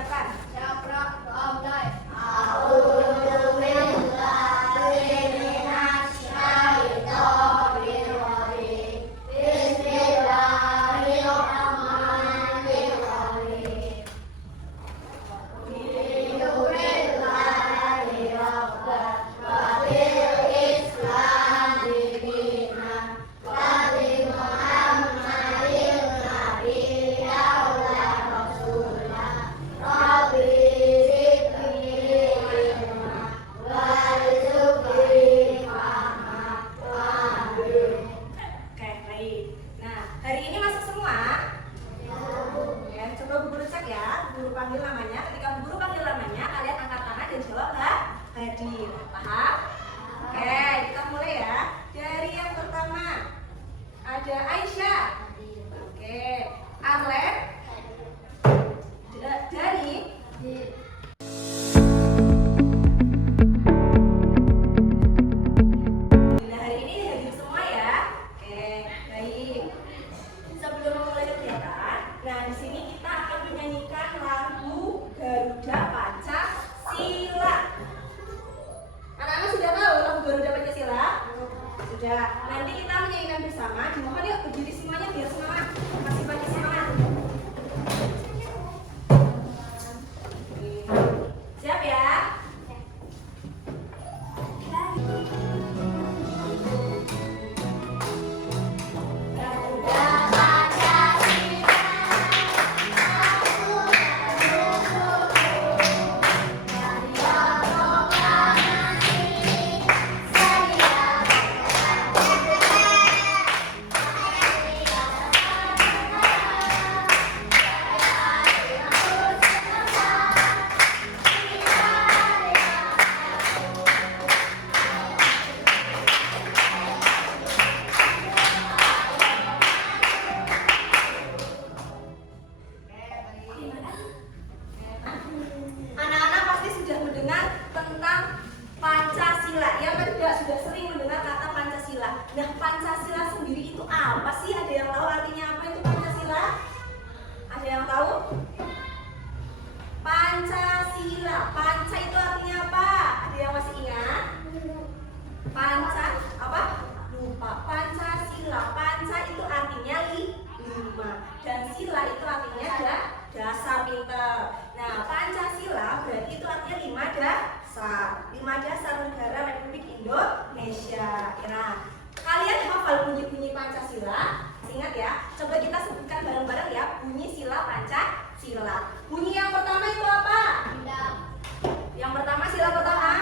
bacakan. Siapa mulai? Oke, baik. Nah, hari ini masuk semua? Ya, coba Bu Guru cek ya. Bu Guru panggil namanya. Ketika Bu Guru panggil namanya, kalian angkat tangan dan jawab hadir. Paham? Oke, kita mulai ya. Dari yang pertama ada Aisyah. Oke, Arlen. Dari hari ini hadir semua ya. Oke, baik. Sebelum memulai kegiatan, nah di sini kita akan menyanyikan lagu Garuda Pancasila. Anak-anak sudah tahu lagu Garuda Pancasila? Sudah. Nanti kita menyanyikan bersama. Dimohon yuk berdiri semuanya biar semangat. Masih pagi semangat. Siap ya? Anak-anak pasti sudah mendengar tentang Pancasila. Yang kedua sudah sering mendengar kata Pancasila. Nah, Pancasila sendiri itu apa sih? Ada yang tahu artinya apa itu Pancasila? Ada yang tahu? Pancasila. Panca itu artinya apa? Ada yang masih ingat? Panca apa? Lupa. Pancasila. Panca itu artinya lima. Dan sila itu artinya dasar, pinter. Nah, Pancasila berarti itu artinya lima dasar negara Republik Indonesia. Nah, kalian hafal bunyi-bunyi Pancasila? Ingat ya, coba kita sebutkan bareng-bareng ya bunyi sila Pancasila. Bunyi yang pertama itu apa? Yang pertama, sila pertama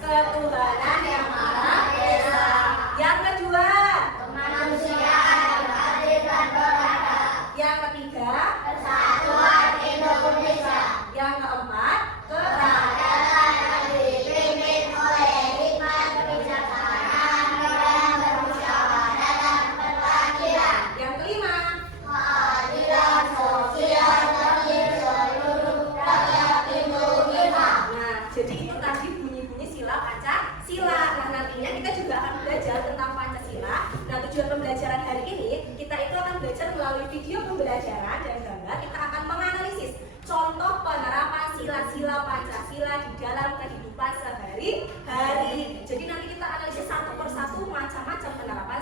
ketuhanan yang maha esa. Yang kedua Kemanusiaan yang adil dan beradab. yang ketiga Persatuan Indonesia. yang keempat Kedaulatan yang dipimpin oleh hikmat kebijaksanaan yang bermusyawarah dan berkeadilan. yang kelima Keadilan sosial bagi seluruh rakyat Indonesia. Nah, jadi itu tadi bunyi-bunyi sila Pancasila. Nah, nantinya kita juga akan belajar tentang Pancasila. Nah, tujuan pembelajaran hari ini, kita itu akan belajar melalui video pembelajaran dan gambar. Kita akan menganalisis contoh penerapan sila-sila Pancasila di dalam kehidupan sehari-hari. Jadi nanti kita analisis satu persatu macam-macam penerapan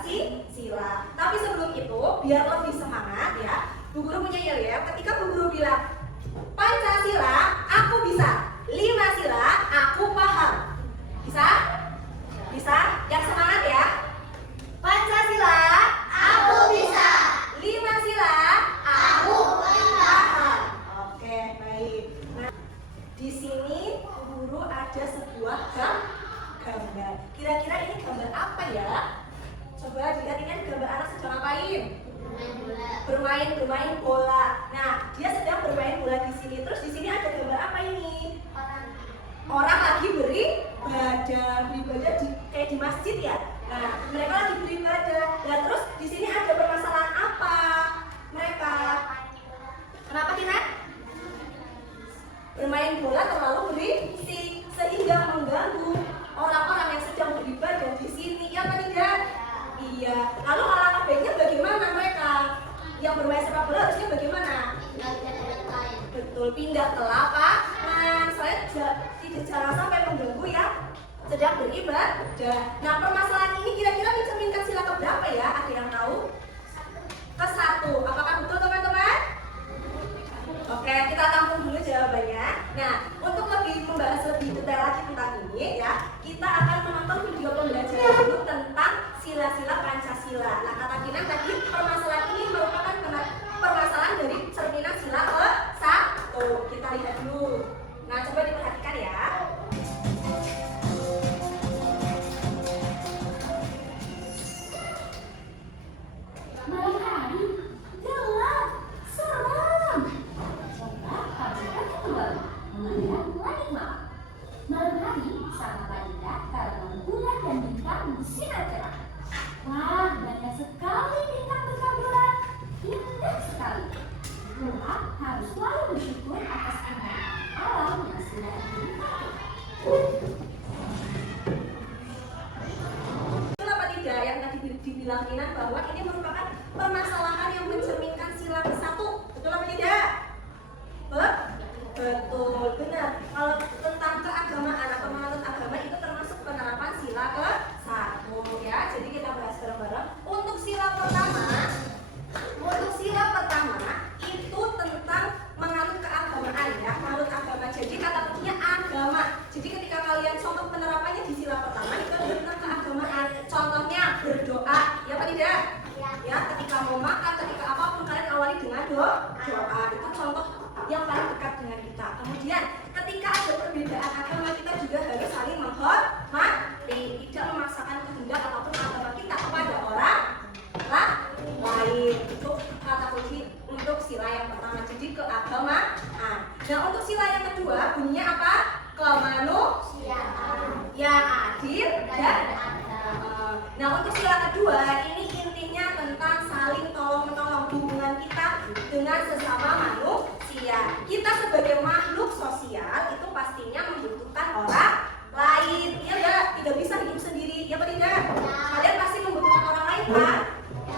sila. Tapi sebelum itu, biar lebih semangat ya, Bu Guru punya yel-yel. Ketika Bu Guru bilang Pancasila, aku bisa. 5 sila, aku paham. Bisa? Bisa? Yang semangat ya. Pancasila, Aku bisa. 5 sila, Aku paham. Oke, baik. Nah, di sini guru ada sebuah gambar. Kira-kira ini gambar apa ya? Coba dilihat, ini ada gambar anak sedang ngapain? Bermain bola. Nah, dia sedang bermain bola di sini. Terus di sini ada gambar apa ini? Orang lagi beribadah kayak di masjid ya. Nah, mereka lagi beribadah. Nah, terus di sini ada permasalahan apa? Mereka kenapa kita bermain bola terlalu berisik sehingga mengganggu orang-orang yang sedang beribadah di sini, ya apa tidak? Iya. Lalu alangkah baiknya bagaimana mereka yang bermain sepak bola harusnya bagaimana? Betul. betul, pindah ke lapangan. Saya jangan sampai mengganggu ya sedang beribadah. Nah, permasalahan ini kira-kira mencerminkan sila keberapa ya? Ada yang tahu? Ke-1. Apakah betul teman-teman? Oke, kita tampung dulu jawabannya. Nah, untuk lebih membahas lebih detail lagi tentang ini ya, kita akan menonton video pembelajaran dulu tentang sila-sila Pancasila. Nah, kata Kinan tadi permasalahan ini merupakan permasalahan dari cerminan sila ke-1. Kita lihat dulu. Nah, coba diperhatikan ya. Malam hari gelap, seram. Coba kamu aja kembali mengenai langit malam. Malam hari sangat indah karena bulan dan bintang bersinar cerah. Wah, banyak sekali bintang bertaburan. Indah sekali. Gelap harus selalu bersyukur atas keindahan alam yang sudah dinikmati. Kenapa tidak yang tadi dibilang Kinan bahwa ini merupakan permasalahan yang mencerminkan sila ke-1? Betul apa tidak? Betul, benar. Kalau tentang keagamaan atau menurut agama itu termasuk penerapan sila ke-1 ya. Jadi kita bahas bareng-bareng. Untuk sila pertama itu tentang menganut keagamaan ya, menurut agama. Jadi kata kuncinya agama. Jadi ketika kalian contoh penerapannya di sila pertama itu adalah tentang keagamaan. Contohnya berdoa, ya apa tidak? Ya, ketika mau makan, ketika apapun kalian awali dengan doa. Itu contoh yang paling dekat dengan kita. Kemudian ketika ada perbedaan agama kita juga harus saling menghormati, tidak memaksakan kehendak ataupun agama kita kepada orang lain. Itu kata kunci untuk sila yang pertama. Jadi keagamaan. Nah, untuk sila yang kedua bunyinya apa? Kemanusiaan yang adil dan nah, untuk sila kedua ini intinya tentang saling tolong-menolong, hubungan kita dengan sesama manusia. Kita sebagai makhluk sosial itu pastinya membutuhkan orang lain. Iya enggak? Tidak bisa hidup sendiri. Ya apa tidak? Kalian pasti membutuhkan orang lain kan?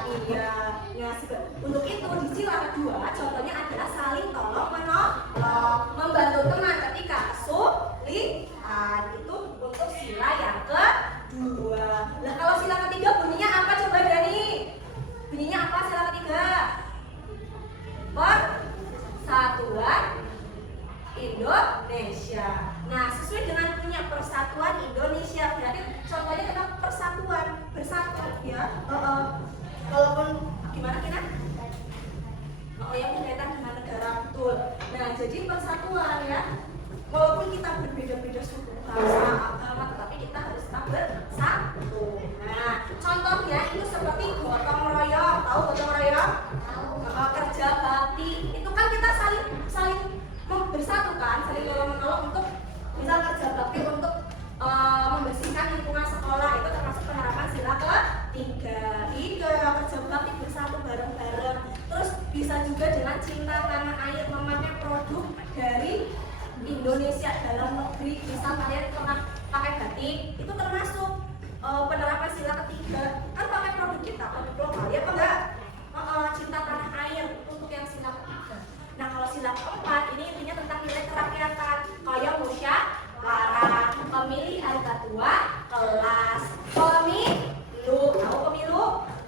Iya. Nah, untuk itu di sila kedua contohnya adalah saling tolong-menolong, membantu teman ketika kesulitan. Itu untuk sila yang kedua. Nah, kalau sila ketiga bunyinya apa coba Dani? Bunyinya apa sila ketiga? Persatuan Indonesia. Nah, sesuai dengan punya Persatuan Indonesia berarti contohnya tentang persatuan, bersatu ya. Walaupun gimana kita? Yang berkaitan dengan negara betul. Nah, jadi persatuan ya. Walaupun kita berbeda-beda suku, bahasa, agama, tetapi kita harus tetap bersatu. Nah, contohnya itu seperti gotong royong. Tahu gotong royong? Kerja bakti. Itu kan kita saling bersatu kan, saling tolong-menolong untuk misal kerja bakti untuk membersihkan lingkungan sekolah. Itu termasuk penerapan sila ketiga. Kerja bakti bersatu bareng-bareng. Terus bisa juga dengan cinta tanah air, memakai produk dari Indonesia dalam negeri. Misal kalian pernah pakai batik, itu termasuk penerapan sila ketiga. Kan pakai produk kita, produk lokal, ya apa enggak? Cinta tanah air untuk yang sila ketiga. Nah, kalau sila keempat ini intinya tentang nilai kerakyatan, kayak musyawarah, pemilihan ketua kelas, pemilu. Tahu pemilu?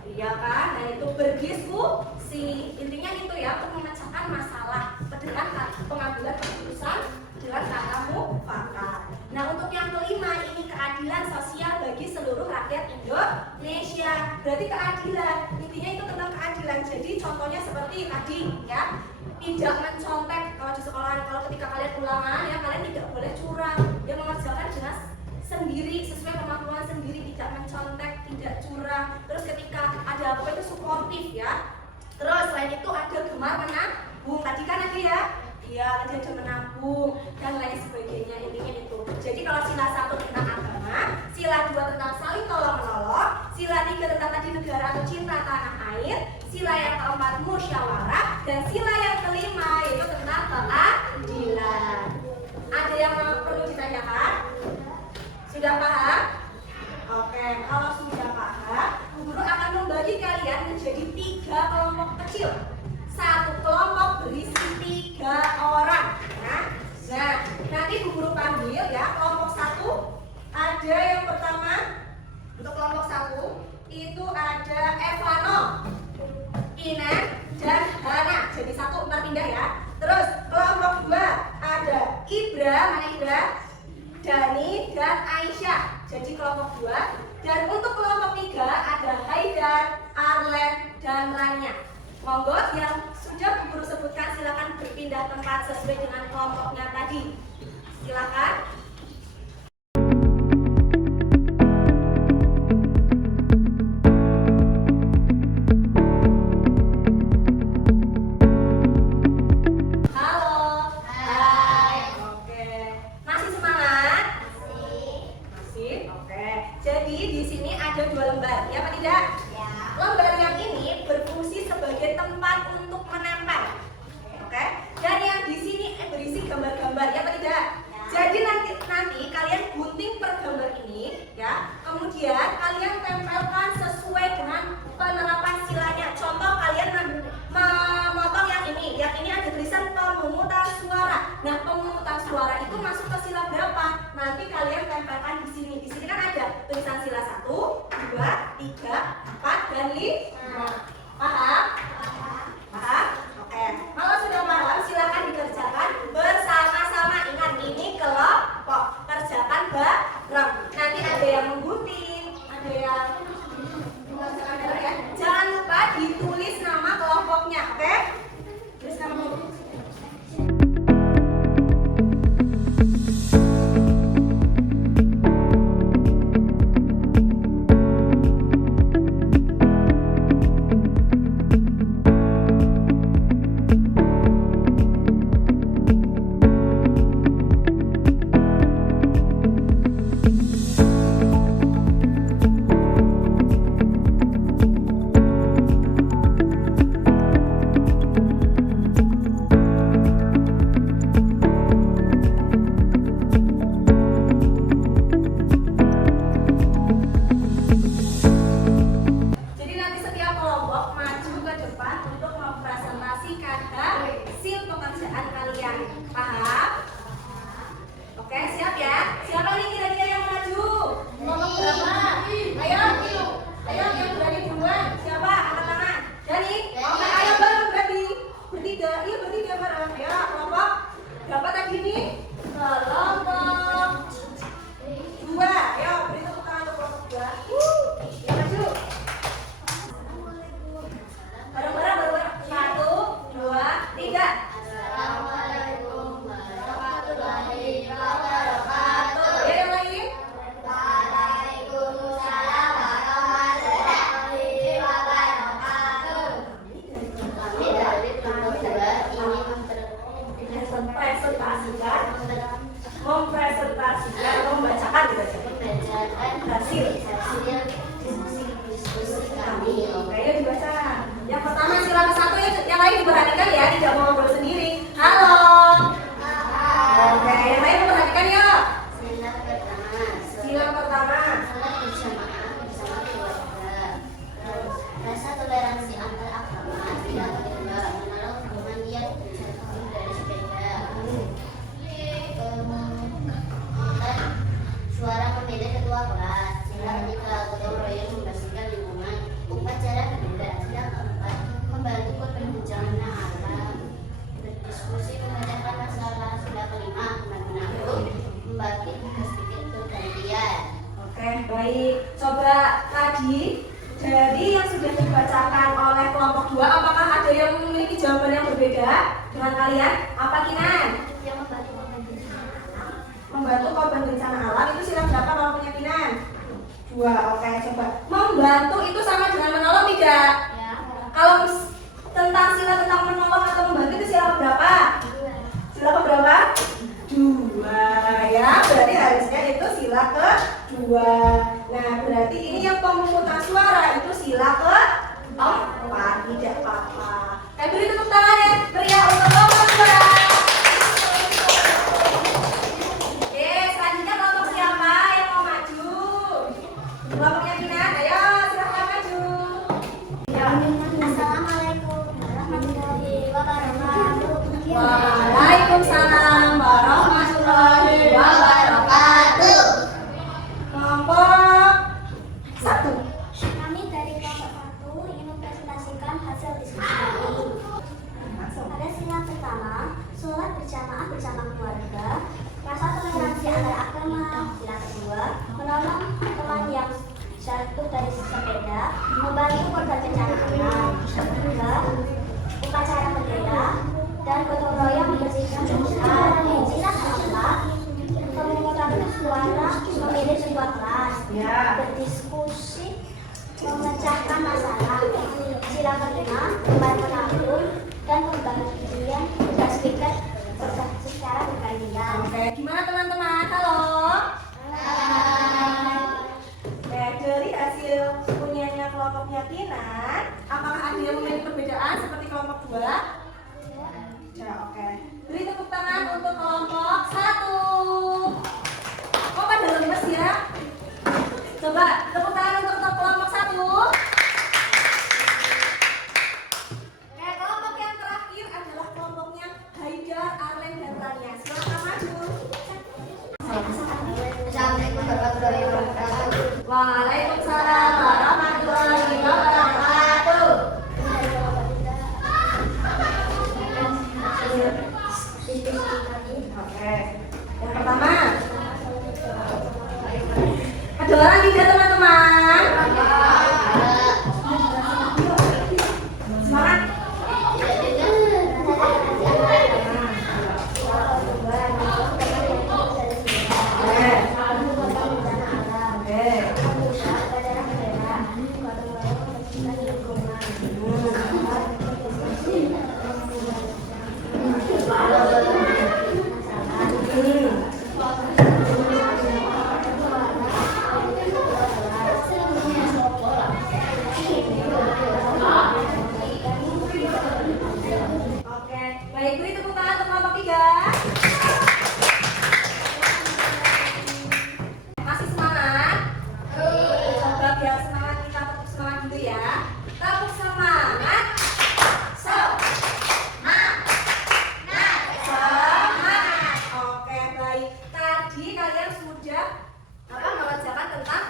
Iya kan? Nah, itu berdiskusi. Intinya itu ya, untuk memecahkan masalah dengan pengambilan keputusan dengan kata mufakat. Nah, untuk yang kelima ini keadilan sosial bagi seluruh rakyat Indonesia. Berarti keadilan, intinya itu tentang keadilan. Jadi contohnya seperti tadi ya, tidak mencontek. Kalau di sekolahan, kalau ketika kalian ulangan ya, kalian tidak boleh curang. Dia mengerjakan dengan sendiri sesuai kemampuan sendiri, tidak mencontek, tidak curang. Terus ketika ada apa itu suportif ya. Terus selain itu ada gemar menabung. Tadi kan ada ya? Iya, tadi ada menabung dan lain sebagainya. Intinya itu. Jadi kalau sila 1 tentang agama, sila 2 tentang saling tolong-menolong, sila 3 tentang tadi negara atau cinta tanah air, sila yang keempat musyawarah, dan sila yang kelima itu tentang keadilan. Ada yang perlu ditanyakan? Sudah paham? Oke, kalau sudah paham, guru akan membagi kalian menjadi 3 kelompok kecil. Satu kelompok berisi 3 orang. Indra, mana Indra? Dani dan Aisyah. Jadi kelompok 2. Dan untuk kelompok 3 ada Haidar, Arlen, dan Rania. Monggo yang sudah guru sebutkan silakan berpindah tempat sesuai dengan kelompoknya tadi. Silakan. Halo. Hai. Oke. Masih semangat? Masih. Oke. Jadi di sini ada 2 lembar, ya Pak tidak? Ya. Lembar yang ini berfungsi sebagai tempat untuk menempel. Oke. Dan yang di sini berisi gambar-gambar, ya Pak tidak? Jadi nanti kalian gunting per gambar ini, ya. Kemudian kalian tempelkan sesuai dengan penerapan silanya. Contoh kalian memotong yang ini ada tulisan pemungutan suara. Nah, pemungutan suara itu masuk ke sila berapa? Nanti kalian tempelkan di sini. Di sini kan ada tulisan sila 1, 2, 3, 4, dan 5. Paham? Paham? Oke. Kalau sudah paham, silakan dikerjakan bersama-sama. Ingat, ini kelompok. Kerjakan bareng. Nanti ada yang menggunting, ada yang mengerjakan bareng ya. Jangan lupa ditulis nama kelompoknya, oke? Tulis nama kelompoknya. Jadi nanti setiap kelompok maju ke depan untuk mempresentasikan hasil pekerjaan kalian. Paham? Oke, siap ya? Siapa nih kira-kira yang maju? Kelompok berapa? Ayo yang berani duluan. Siapa? Angkat tangan. Dani? Oke, ayo bareng berani. Bertiga, iya bertiga bareng. Ayo, kelompok berapa tadi nih? Kelompok 2. Ayo, beri tepuk tangan untuk kelompok 2. Ya, maju. Bareng-bareng. 1, 2, 3. Assalamualaikum warahmatullahi wabarakatuh. Ya, yang lain. Waalaikumsalam warahmatullahi wabarakatuh. Kami dari kelompok 2 ingin mempresentasikan Mempresentasikan, pembelajaran hasil diskusi kami. Oke, yuk dibaca. Yang pertama sila ke-1, yang lain diperhatikan ya, tidak mau ngobrol sendiri. Halo. Oke, yang lain memperhatikan yuk. Sila pertama. Salat berjamaah bersama keluarga. Rasa toleransi antar agama. Tidak kedua, menolong hubungan niat berjatuh dari sepeda. Kemudian suara pembeda ketua kelas. Sila ketiga, gotong royong membersihkan lingkungan. Upacara kedua. Sila keempat, membantu korban bencana alam. Berdiskusi memecahkan masalah. Sila kelima, menabung, membagi tugas bikin bergantian. Oke, baik. Coba tadi dari yang sudah dibacakan oleh kelompok 2, apakah ada yang memiliki jawaban yang berbeda dengan kalian? Apa Kinan? Yang membantu korban bencana alam. Membantu korban bencana alam itu sila berapa kelompoknya Kinan? 2. Oke, coba. Membantu itu sama dengan menolong tidak? Ya. Kalau tentang sila tentang menolong atau membantu itu sila berapa? Sila berapa? 2 ya. Berarti harusnya itu sila ke-2. Nah, berarti ini yang pemungutan suara itu sila ke-4. Tidak apa-apa. Beri tepuk tangan ya. Meriah untuk kelompok 2. Oke, selanjutnya kelompok siapa yang mau maju? Kelompoknya Kinan, ayo silahkan maju. Ya. Assalamualaikum warahmatullahi wabarakatuh. Waalaikumsalam warahmatullahi wabarakatuh. Kelompok 1. Kami dari kelompok 1 ingin mempresentasikan hasil diskusi kami. Pada sila pertama, sholat berjamaah bersama keluarga. gimana teman-teman? Halo. Oke, dari hasil punyanya kelompoknya Kinan, apakah ada yang memiliki perbedaan seperti kelompok 2? Ya, oke. Beri tepuk tangan untuk kelompok 1. Kok pada lemes ya? Coba tepuk tangan untuk kelompok 1. Oke, kelompok yang terakhir adalah kelompoknya Haidar, Arlen, dan Rania. Silakan maju. Assalamualaikum warahmatullahi wabarakatuh. Waalaikumsalam warahmatullahi wabarakatuh. Oke, yang pertama, kedengaran tidak teman-teman? Semangat. Oke, baik, beri tepuk tangan untuk kelompok 3. Masih semangat? Coba biar semangat kita tepuk semangat dulu ya. Tepuk semangat. Semangat. Oke, baik. Tadi kalian sudah mengerjakan tentang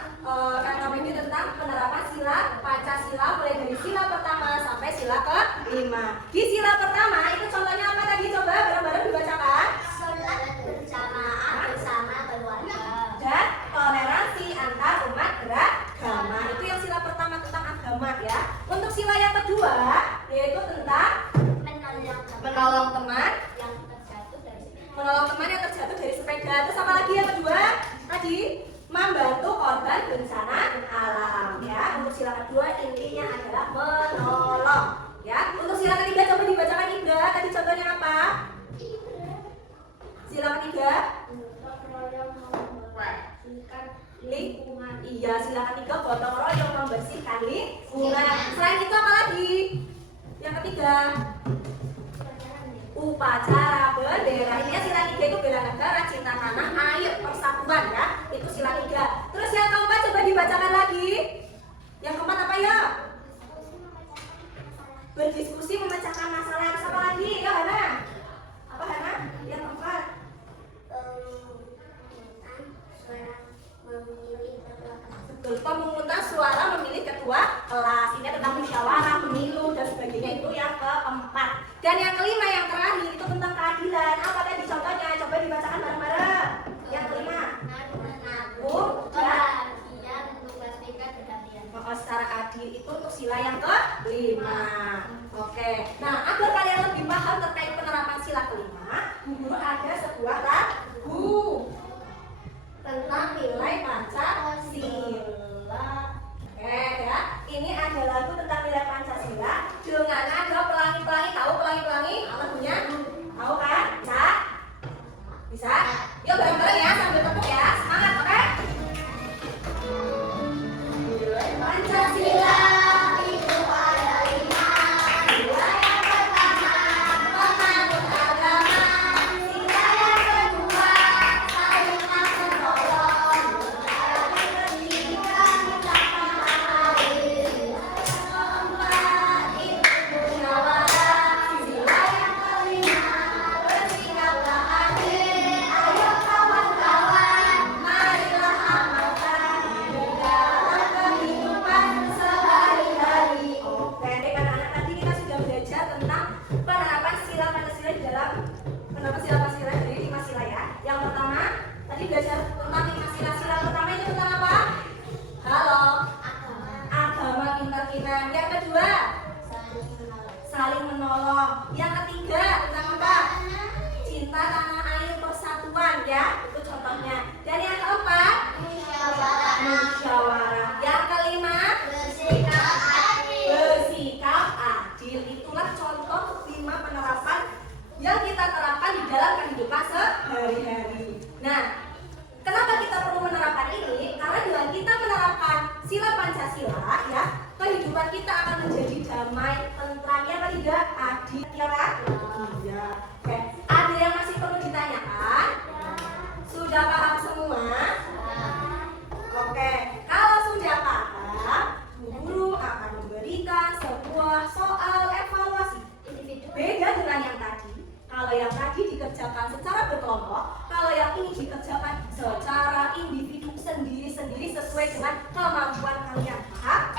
tentang penerapan sila Pancasila mulai dari sila pertama sampai sila ke-5. Di sila pertama itu contohnya apa tadi? Coba bareng-bareng dibacakan. Sholat berjamaah bersama keluarga. Dan toleransi antar umat beragama. Itu yang sila pertama tentang agama ya. Untuk sila yang kedua yaitu tentang menolong teman yang terjatuh dari yang terjatuh dari sepeda. Terus apa lagi yang kedua? Tadi membantu korban bencana alam ya. Untuk sila kedua intinya adalah menolong ya. Untuk sila ketiga coba dibacakan Indra. Tadi contohnya apa? Sila ketiga lingkungan. Iya, sila ketiga gotong royong membersihkan lingkungan. Selain itu apa lagi? Yang ketiga upacara bendera. Ini ya sila 3 itu bela negara, cinta tanah air, persatuan ya. Itu sila 3. Terus yang keempat coba dibacakan lagi. Yang keempat apa ya? Berdiskusi memecahkan masalah. Terus apa lagi? Ya Hana. Apa Hana? Yang keempat. Pemungutan suara memilih ketua kelas. Ini tentang musyawarah, pemilu dan sebagainya. Itu yang keempat. Dan yang kelima yang terakhir itu tentang keadilan. Apa tadi contohnya? Coba dibacakan bareng-bareng. Yang kelima. Secara adil itu untuk sila yang kelima. Oke. Nah, agar kalian lebih paham terkait penerapan sila kelima, guru ada sebuah lagu tentang nilai Pancasila. Oke ya, ini ada lagu tentang nilai Pancasila dengan ada pelangi-pelangi. Tahu pelangi-pelangi lagunya? Tahu kan? Bisa? Bisa? Yuk bareng-bareng ya sambil tepuk ya. Semangat, oke? Nilai Pancasila itu ada 5. Nilai yang pertama membangun agama. Nilai yang kedua saling menolong. Pendidikan utama hadir. Keempat itu musyawarah. Sila yang kelima bersikaplah adil. Ayo kawan-kawan, marilah amalkan di dalam kehidupan sehari-hari. Oke, anak-anak tadi kita sudah belajar tentang penerapan sila Pancasila di dalam penerapan sila Pancasila dari 5 sila ya. Yang pertama tadi belajar tentang 5 sila. Sila pertama itu tentang apa? Halo. Agama kintar-kinan. Yang kedua saling menolong. Yang ketiga tentang apa? Cinta tanah air, persatuan ya. Itu contohnya. Dan yang keempat musyawarah. Yang kelima bersikap adil. Itulah contoh 5 penerapan yang kita terapkan di dalam kehidupan sehari-hari. Nah, kenapa kita perlu menerapkan ini? Karena dengan kita menerapkan sila Pancasila, ya, kehidupan kita akan menjadi damai, tentram, ya apa tidak? Adil, ya kan? Iya. Oke. Ada yang masih perlu ditanyakan? Sudah paham semua? Oke. Kalau sudah paham, guru akan memberikan sebuah soal evaluasi. Beda dengan yang tadi. Kalau yang tadi dikerjakan secara berkelompok, kalau yang ini dikerjakan secara individu sendiri-sendiri sesuai dengan kemampuan kalian. Paham?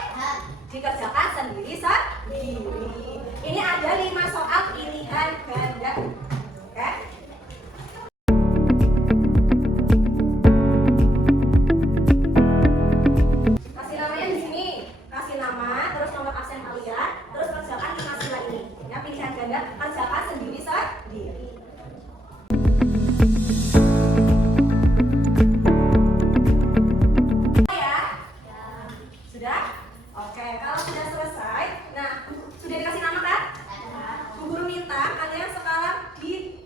Dikerjakan sendiri-sendiri. Ini ada 5 soal pilihan ganda. Oke? Kasih namanya di sini. Kasih nama, terus nomor absen kalian, terus kerjakan 5 sila ini. Ya, pilihan ganda kerjakan sendiri-sendiri. Sudah? Oke, kalau sudah selesai, nah, sudah dikasih nama kan? Bu Guru minta kalian sekarang ditukar.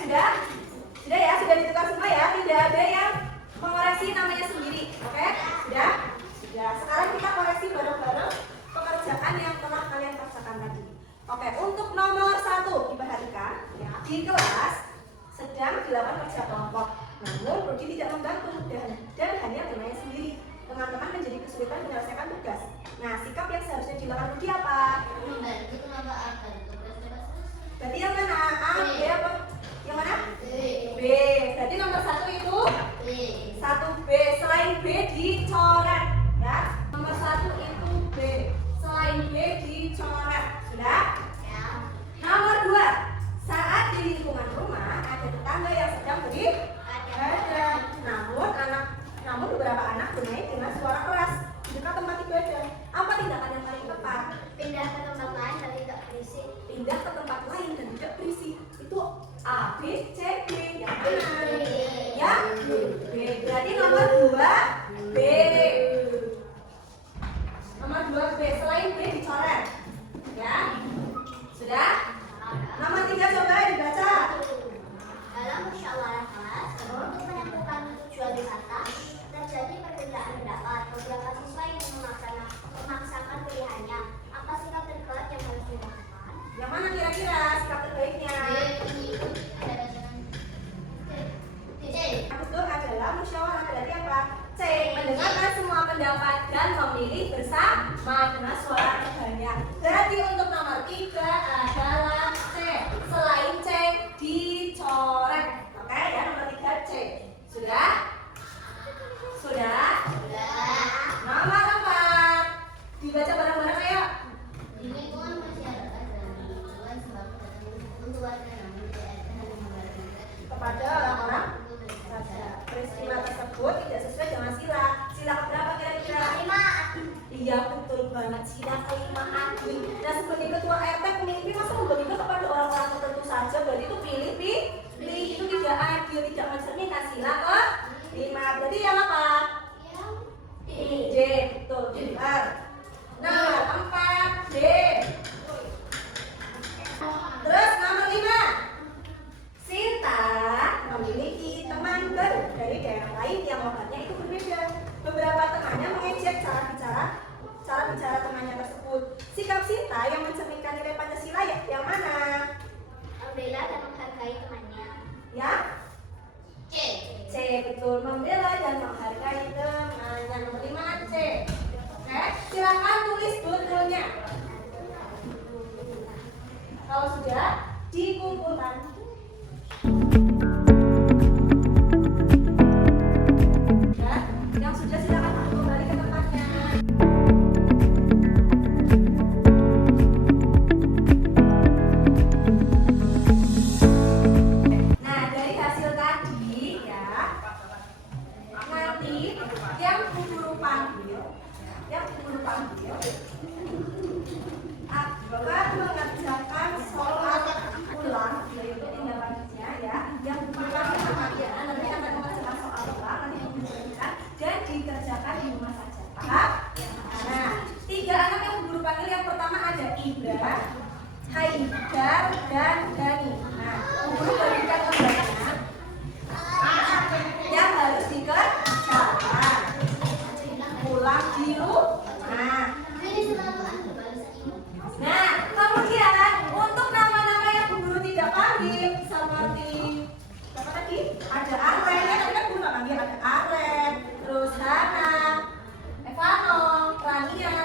Sudah? Sudah ya, sudah ditukar semua ya, tidak ada yang mengoreksi namanya sendiri. Oke? Sudah? Sudah. Sekarang kita koreksi bareng-bareng pekerjaan yang telah kalian kerjakan tadi. Oke, untuk nomor 1 diperhatikan ya, di kelas sedang dilakukan kerja kelompok. Namun Rudi tidak membantu dan hanya bermain sendiri. Teman-teman menjadi kesulitan menyelesaikan tugas. Nah, sikap yang seharusnya dilakukan Rudi apa? Membantu kenapa akan Berarti yang mana? A, B apa? Yang mana? B. Berarti nomor 1 itu 1B. Selain B dicoret ya. Nomor 1 itu B. Selain B dicoret. Sudah? Ya. Nomor 2, saat di lingkungan rumah ada tetangga yang sedang beribadah. Namun beberapa anak bermain dengan suara keras di dekat tempat ibadah. Apa tindakan yang paling tepat? Pindah ke tempat lain dan tidak berisik. Pindah ke tempat lain dan tidak berisik. Itu A, B, C, D. Yang benar. Ya? B. Berarti nomor 2 B. Nomor 2 B. Selain B dicoret. Ya? Sudah? Nomor 3 coba dibaca. Dalam musyawarah kelas, untuk menentukan tujuan wisata, terjadi perbedaan pendapat. Beberapa siswa yang memaksakan pilihannya. Apa sikap terbaik yang harus dilakukan? Yang mana kira-kira sikap terbaiknya? Yang betul adalah musyawarah. Berarti apa? C. Mendengarkan semua pendapat dan memilih bersama dengan suara terbanyak. Berarti untuk nomor 3 adalah C. Selain C dicoret. Oke ya, nomor 3 C. Sudah? Sudah? Nomor 4 dibaca bareng-bareng ayo. Di lingkungan masyarakat dan lingkungan sembako untuk warga namun tidak ada hal yang membahagiakan Kepada orang-orang saja. Peristiwa tersebut tidak sesuai dengan sila. Sila keberapa kira-kira? 5. Iya betul banget, sila kelima adil. Nah sebagai ketua RT pemimpin masa membagikan kepada orang-orang tertentu saja, berarti itu pilih itu tidak adil, tidak mencerminkan sila ke-5. Berarti yang apa? D. Betul, benar. Nomor 4 D. Terus nomor 5 Sinta memiliki teman baru dari daerah lain yang logatnya itu berbeda. Beberapa temannya mengejek cara bicara temannya tersebut. Sikap Sinta yang mencerminkan nilai Pancasila yang mana? membela dan menghargai temannya. Ya? C. Betul, membela dan menghargai temannya. Nomor 5 C. Oke, silakan tulis betulnya. Kalau sudah dikumpulkan. Ya, yang sudah silakan kembali ke tempatnya. Nah, dari hasil tadi ya, nanti yang Bu Guru panggil akan mengerjakan sholat ulang, yaitu tindakannya ya, yang bukan pengajian nanti akan mengerjakan soal ulang, nanti dikerjakan dan dikerjakan di rumah saja. Paham? Nah, 3 anak yang yang pertama ada Ibra, Haidar, dan Dani. Nah, guru berikan keberanian yang harus dikerjakan. Pulang di rumah. Nah, kemudian untuk nama-nama yang Bu Guru tidak panggil seperti apa tadi? Ada Arlen, ya tadi kan guru nggak panggil, ada Arlen, terus Hana, Evano, Rania,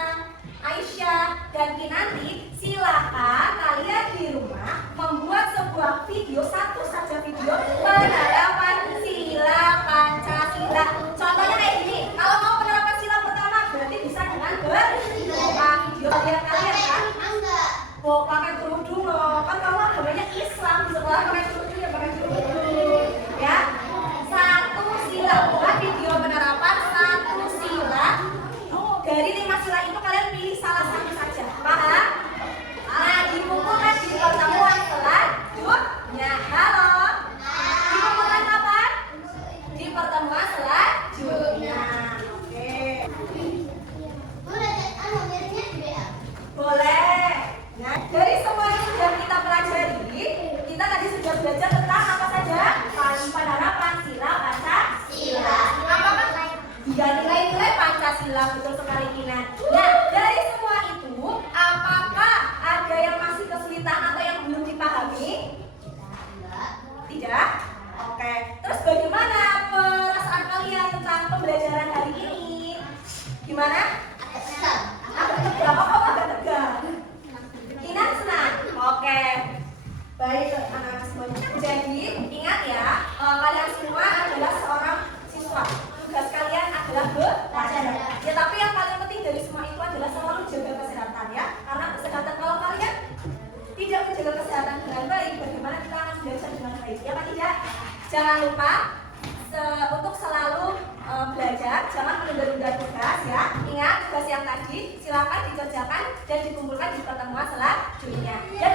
Aisyah, dan Kinanti. Silakan kalian di rumah membuat sebuah video, satu saja video penerapan sila Pancasila. Contohnya kayak gini, kalau mau penerapan sila pertama berarti bisa dengan berdoa. Video kalian kan? Oh, pakai kerudung loh. Kan kamu agamanya Islam, di sekolah pakai kerudung ya pakai kerudung. Ya. Satu sila, bukan video penerapan satu sila. Dari 5 sila itu kalian pilih salah satu saja. Paham? Nah, dikumpulkan di pertemuan selanjutnya. Halo. Dikumpulkan kapan? Di pertemuan selanjutnya. Oke. Boleh. Nah, dari semua yang sudah kita pelajari, kita tadi sudah belajar tentang apa saja? Penerapan sila Pancasila. Apakah tiga nilai-nilai Pancasila? Betul sekali, Kina. Nah, dari semua itu, apakah ada yang masih kesulitan atau yang belum dipahami? Tidak? Oke. Terus bagaimana perasaan kalian tentang pembelajaran hari ini? Gimana? Agak tegang, kok agak tegang? Kina senang? Oke. Baik, anak-anak semuanya. Jadi, ingat ya, kalian semua adalah seorang siswa. Tugas kalian adalah belajar. Ya, tapi yang paling penting dari semua itu adalah selalu jaga kesehatan ya. Karena kesehatan, kalau kalian tidak menjaga kesehatan dengan baik, bagaimana kita akan belajar dengan baik? Ya, Pak tidak? Jangan lupa untuk selalu belajar, jangan menunda-nunda tugas ya. Ingat tugas yang tadi, silakan dikerjakan dan dikumpulkan di pertemuan selanjutnya. Dan